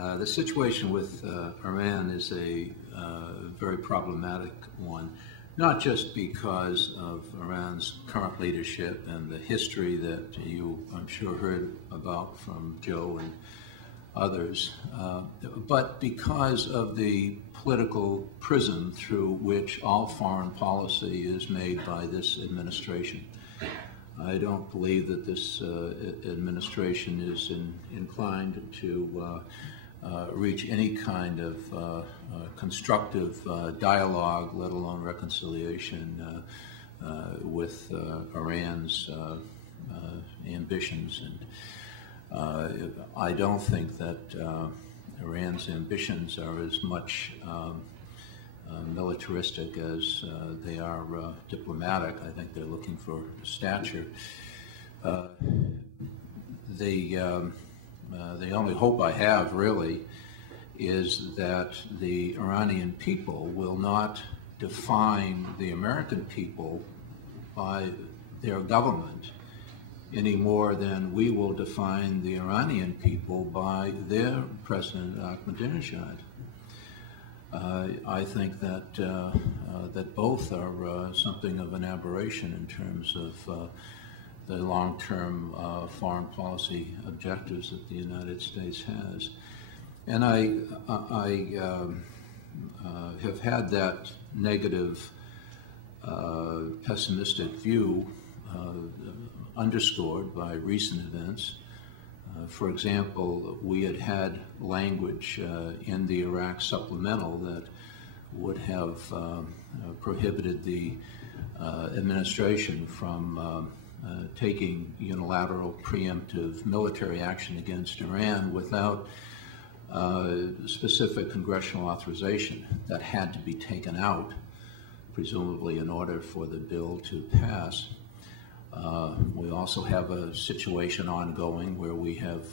The situation with Iran is a very problematic one, not just because of Iran's current leadership and the history that you, I'm sure, heard about from Joe and others, but because of the political prism through which all foreign policy is made by this administration. I don't believe that this administration is inclined to reach any kind of constructive dialogue, let alone reconciliation, with Iran's ambitions. And I don't think that Iran's ambitions are as much militaristic as they are diplomatic. I think they're looking for stature. The only hope I have, really, is that the Iranian people will not define the American people by their government any more than we will define the Iranian people by their President Ahmadinejad. I think that that both are something of an aberration in terms of the long-term foreign policy objectives that the United States has. And I have had that negative, pessimistic view underscored by recent events. For example, we had language in the Iraq supplemental that would have prohibited the administration from taking unilateral preemptive military action against Iran without specific congressional authorization. That had to be taken out, presumably in order for the bill to pass. We also have a situation ongoing where we have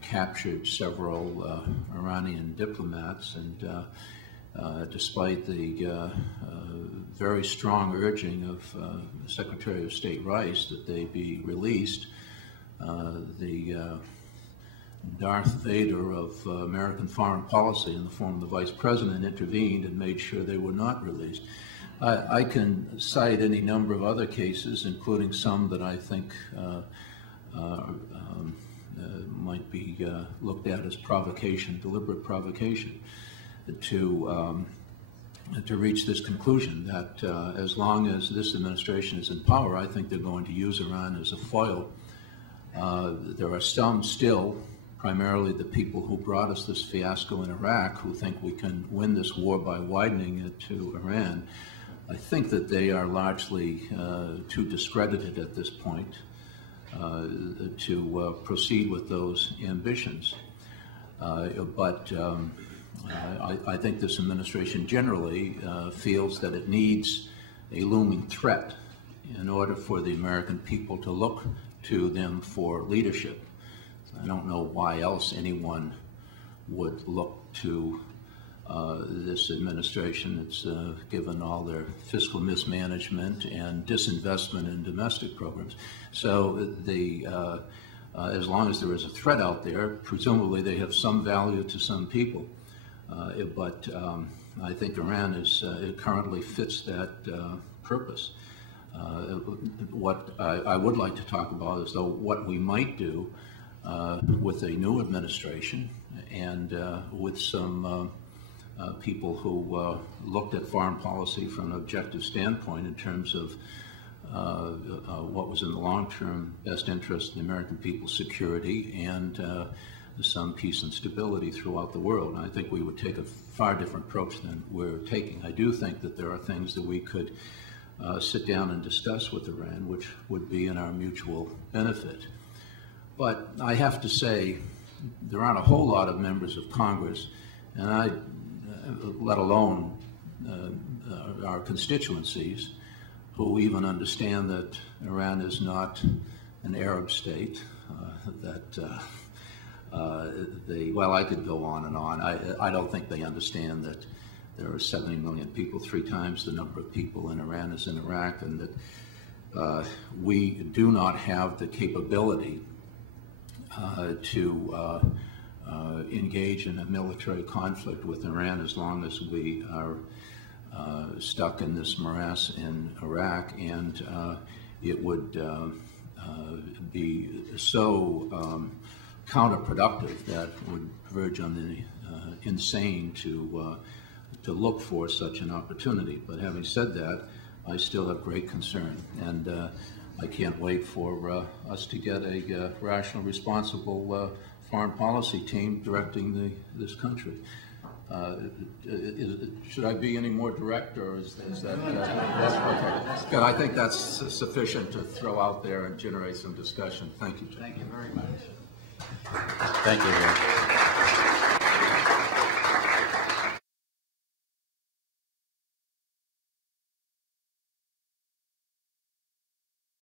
captured several Iranian diplomats, and despite the very strong urging of Secretary of State Rice that they be released, the Darth Vader of American foreign policy in the form of the Vice President intervened and made sure they were not released. I can cite any number of other cases, including some that I think might be looked at as provocation, deliberate provocation, to reach this conclusion that as long as this administration is in power, I think they're going to use Iran as a foil. There are some still, primarily the people who brought us this fiasco in Iraq, who think we can win this war by widening it to Iran. I think that they are largely too discredited at this point to proceed with those ambitions. But I think this administration generally feels that it needs a looming threat in order for the American people to look to them for leadership. I don't know why else anyone would look to this administration. It's given all their fiscal mismanagement and disinvestment in domestic programs. So as long as there is a threat out there, presumably they have some value to some people. But I think Iran it currently fits that purpose. What I would like to talk about is, though, what we might do with a new administration and with some people who looked at foreign policy from an objective standpoint in terms of what was in the long-term best interest of the American people's security and some peace and stability throughout the world. And I think we would take a far different approach than we're taking. I do think that there are things that we could sit down and discuss with Iran, which would be in our mutual benefit. But I have to say, there aren't a whole lot of members of Congress, and let alone our constituencies, who even understand that Iran is not an Arab state, well, I could go on and on. I don't think they understand that there are 70 million people, 3 times the number of people in Iran as in Iraq, and that we do not have the capability to engage in a military conflict with Iran as long as we are stuck in this morass in Iraq, and it would be so counterproductive that would verge on the insane to look for such an opportunity. But having said that, I still have great concern, and I can't wait for us to get a rational, responsible foreign policy team directing this country. Should I be any more direct, or is that okay? Good. I think that's sufficient to throw out there and generate some discussion. Thank you, Jim. Thank you very much. Thank you.